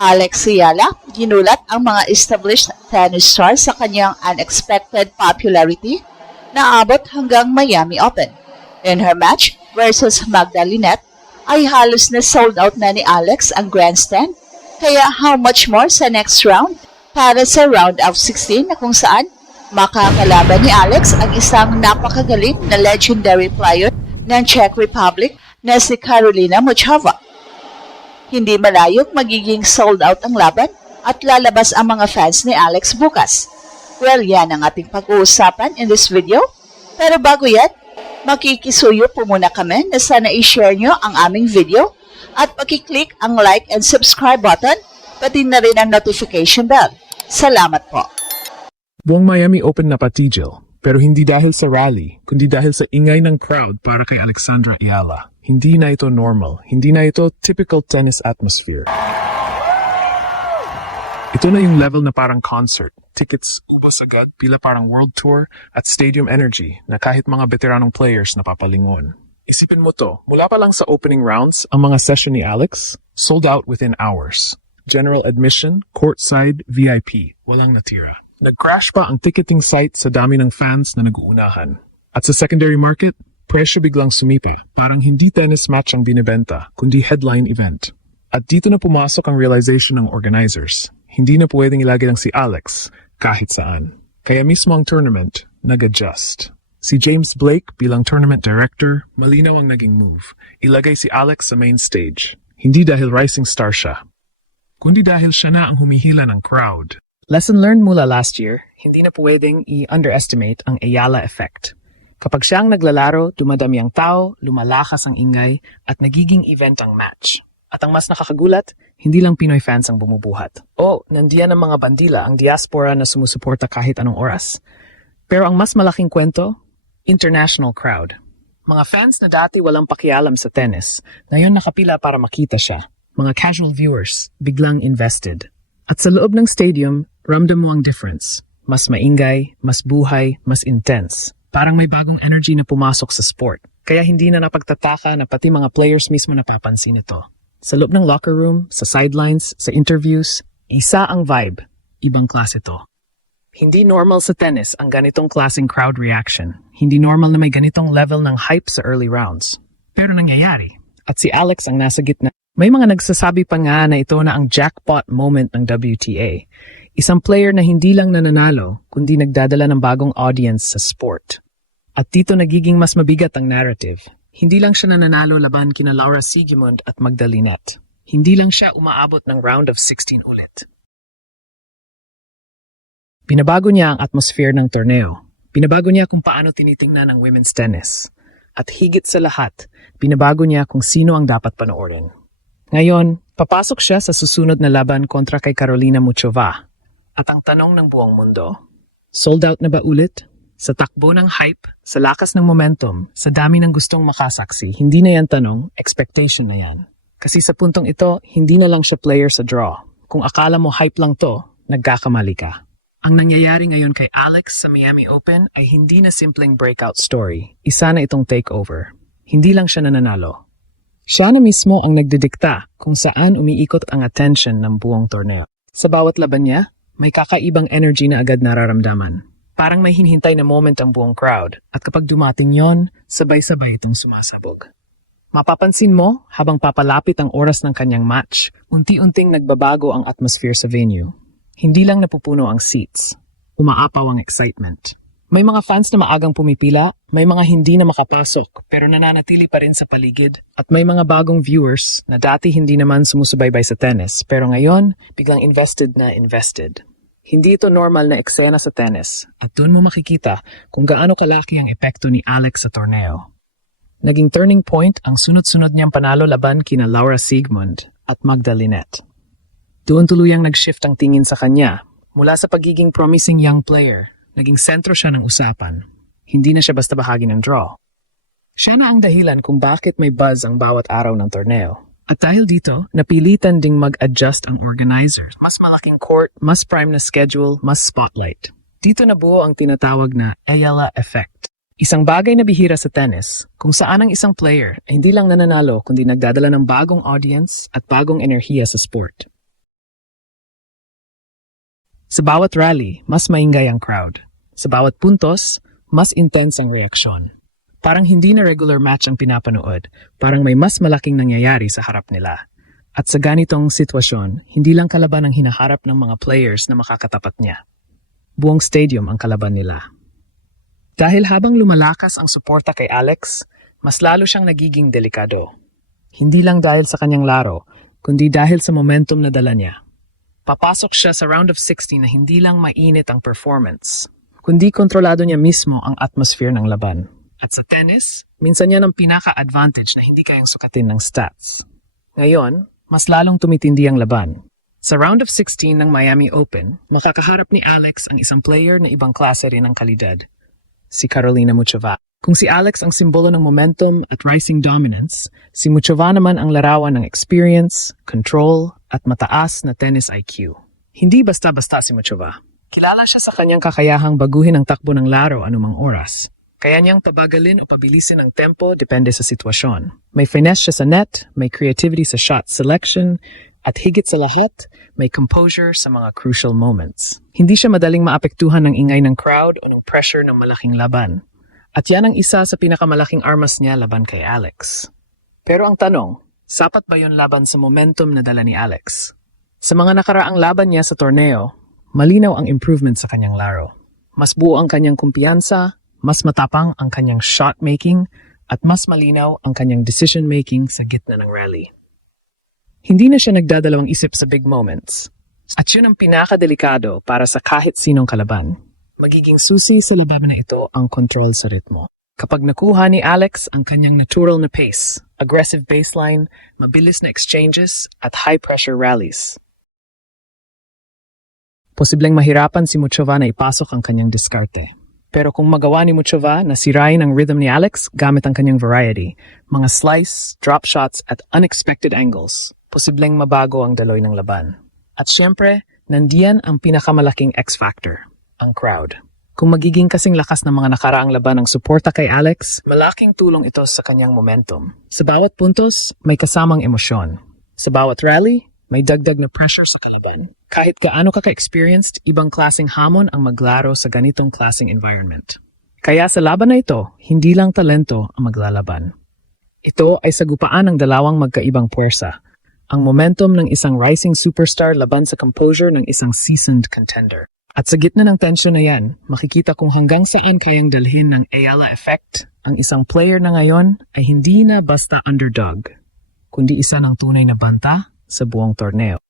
Alex Ayala, ginulat ang mga established tennis stars sa kanyang unexpected popularity na abot hanggang Miami Open. In her match versus Magda Linette, ay halos na sold out na ni Alex ang grandstand, kaya how much more sa next round para sa round of 16 na kung saan makakalaban ni Alex ang isang napakagaling na legendary player ng Czech Republic na si Karolina Muchova. Hindi malayong magiging sold out ang laban at lalabas ang mga fans ni Alex bukas. Well, yan ang ating pag-uusapan in this video. Pero bago yan, makikisuyo po muna kami na sana i-share nyo ang aming video at pakiclick ang like and subscribe button, pati na rin ang notification bell. Salamat po. Buong Miami Open na patigil, pero hindi dahil sa rally, kundi dahil sa ingay ng crowd para kay Alexandra Ayala. Hindi na ito normal, hindi na ito typical tennis atmosphere. Ito na yung level na parang concert. Tickets ubos agad, pila parang world tour at stadium energy na kahit mga veteranong players napapalingon. Isipin mo to, mula pa lang sa opening rounds, ang mga session ni Alex, sold out within hours. General admission, courtside, VIP, walang natira. Nag-crash pa ang ticketing site sa dami ng fans na nag-uunahan. At sa secondary market, presyo biglang sumipa. Parang hindi tennis match ang binibenta, kundi headline event. At dito na pumasok ang realization ng organizers. Hindi na pwedeng ilagay lang si Alex kahit saan. Kaya mismo ang tournament nag-adjust. Si James Blake bilang tournament director, malinaw ang naging move. Ilagay si Alex sa main stage. Hindi dahil rising star siya, kundi dahil siya na ang humihila ng crowd. Lesson learned mula last year, hindi na pwedeng i-underestimate ang Ayala effect. Kapag siya ang naglalaro, dumadami ang tao, lumalakas ang ingay, at nagiging event ang match. At ang mas nakakagulat, hindi lang Pinoy fans ang bumubuhat. Nandiyan ang mga bandila, ang diaspora na sumusuporta kahit anong oras. Pero ang mas malaking kwento, international crowd. Mga fans na dati walang pakialam sa tennis, ngayon nakapila para makita siya. Mga casual viewers, biglang invested. At sa loob ng stadium, ramdam mo ang difference. Mas maingay, mas buhay, mas intense. Parang may bagong energy na pumasok sa sport. Kaya hindi na napagtataka na pati mga players mismo napapansin ito. Sa loob ng locker room, sa sidelines, sa interviews, isa ang vibe. Ibang klase to. Hindi normal sa tennis ang ganitong klaseng crowd reaction. Hindi normal na may ganitong level ng hype sa early rounds. Pero nangyayari. At si Alex ang nasa gitna. May mga nagsasabi pa nga na ito na ang jackpot moment ng WTA. Isang player na hindi lang nananalo, kundi nagdadala ng bagong audience sa sport. At dito nagiging mas mabigat ang narrative. Hindi lang siya nananalo laban kina Laura Siegemund at Magda Linette. Hindi lang siya umaabot ng round of 16 ulit. Pinabago niya ang atmosphere ng torneo. Pinabago niya kung paano tinitingnan ang women's tennis. At higit sa lahat, pinabago niya kung sino ang dapat panoorin. Ngayon, papasok siya sa susunod na laban kontra kay Karolina Muchova. At ang tanong ng buong mundo, sold out na ba ulit? Sa takbo ng hype, sa lakas ng momentum, sa dami ng gustong makasaksi, hindi na yan tanong, expectation na yan. Kasi sa puntong ito, hindi na lang siya player sa draw. Kung akala mo hype lang to, nagkakamali ka. Ang nangyayari ngayon kay Alex sa Miami Open ay hindi na simpleng breakout story. Isa na itong takeover. Hindi lang siya nananalo. Siya na mismo ang nagdidikta kung saan umiikot ang attention ng buong torneo. Sa bawat laban niya, may kakaibang energy na agad nararamdaman. Parang may hinihintay na moment ang buong crowd at kapag dumating yon, sabay-sabay itong sumasabog. Mapapansin mo, habang papalapit ang oras ng kanyang match, unti-unting nagbabago ang atmosphere sa venue. Hindi lang napupuno ang seats. Umaapaw ang excitement. May mga fans na maagang pumipila, may mga hindi na makapasok pero nananatili pa rin sa paligid at may mga bagong viewers na dati hindi naman sumusubaybay sa tennis pero ngayon biglang invested na invested. Hindi ito normal na eksena sa tennis at doon mo makikita kung gaano kalaki ang epekto ni Alex sa torneo. Naging turning point ang sunod-sunod niyang panalo laban kina Laura Siegemund at Magda Linette. Doon tuluyang nag-shift ang tingin sa kanya mula sa pagiging promising young player. Naging sentro siya ng usapan. Hindi na siya basta bahagi ng draw. Siya na ang dahilan kung bakit may buzz ang bawat araw ng torneo. At dahil dito, napilitan ding mag-adjust ang organizers. Mas malaking court, mas prime na schedule, mas spotlight. Dito nabuo ang tinatawag na Ayala effect. Isang bagay na bihira sa tennis, kung saan ang isang player ay hindi lang nananalo kundi nagdadala ng bagong audience at bagong enerhiya sa sport. Sa bawat rally, mas maingay ang crowd. Sa bawat puntos, mas intense ang reaksyon. Parang hindi na regular match ang pinapanood, parang may mas malaking nangyayari sa harap nila. At sa ganitong sitwasyon, hindi lang kalaban ang hinaharap ng mga players na makakatapat niya. Buong stadium ang kalaban nila. Dahil habang lumalakas ang suporta kay Alex, mas lalo siyang nagiging delikado. Hindi lang dahil sa kanyang laro, kundi dahil sa momentum na dala niya. Papasok siya sa round of 16 na hindi lang mainit ang performance, kundi kontrolado niya mismo ang atmosphere ng laban. At sa tennis, minsan yan ang pinaka-advantage na hindi kayang sukatin ng stats. Ngayon, mas lalong tumitindi ang laban. Sa round of 16 ng Miami Open, makakaharap ni Alex ang isang player na ibang klase rin ng kalidad, si Karolina Muchova. Kung si Alex ang simbolo ng momentum at rising dominance, si Muchova naman ang larawan ng experience, control, at mataas na tennis IQ. Hindi basta-basta si Muchova. Kilala siya sa kanyang kakayahang baguhin ang takbo ng laro anumang oras. Kaya niyang pabagalin o pabilisin ang tempo depende sa sitwasyon. May finesse siya sa net, may creativity sa shot selection, at higit sa lahat, may composure sa mga crucial moments. Hindi siya madaling maapektuhan ng ingay ng crowd o ng pressure ng malaking laban. At yan ang isa sa pinakamalaking armas niya laban kay Alex. Pero ang tanong, sapat ba yon laban sa momentum na dala ni Alex? Sa mga nakaraang laban niya sa torneo, malinaw ang improvement sa kanyang laro. Mas buo ang kanyang kumpiyansa, mas matapang ang kanyang shot-making, at mas malinaw ang kanyang decision-making sa gitna ng rally. Hindi na siya nagdadalawang isip sa big moments. At yun ang pinakadelikado para sa kahit sinong kalaban. Magiging susi sa laban na ito ang control sa ritmo. Kapag nakuha ni Alex ang kanyang natural na pace, aggressive baseline, mabilis na exchanges, at high-pressure rallies, posibleng mahirapan si Muchova na ipasok ang kanyang diskarte. Pero kung magawa ni Muchova na sirain ang rhythm ni Alex gamit ang kanyang variety, mga slice, drop shots, at unexpected angles, posibleng mabago ang daloy ng laban. At syempre, nandiyan ang pinakamalaking X-factor, ang crowd. Kung magiging kasing lakas ng mga nakaraang laban ang suporta kay Alex, malaking tulong ito sa kanyang momentum. Sa bawat puntos, may kasamang emosyon. Sa bawat rally, may dagdag na pressure sa kalaban. Kahit gaano ka ka-experienced, ibang klaseng hamon ang maglaro sa ganitong klaseng environment. Kaya sa laban na ito, hindi lang talento ang maglalaban. Ito ay sagupaan ng dalawang magkaibang puwersa. Ang momentum ng isang rising superstar laban sa composure ng isang seasoned contender. At sa gitna ng tensyon na yan, makikita kung hanggang saan kayang dalhin ng Ayala effect, ang isang player na ngayon ay hindi na basta underdog, kundi isa ng tunay na banta sa buong torneo.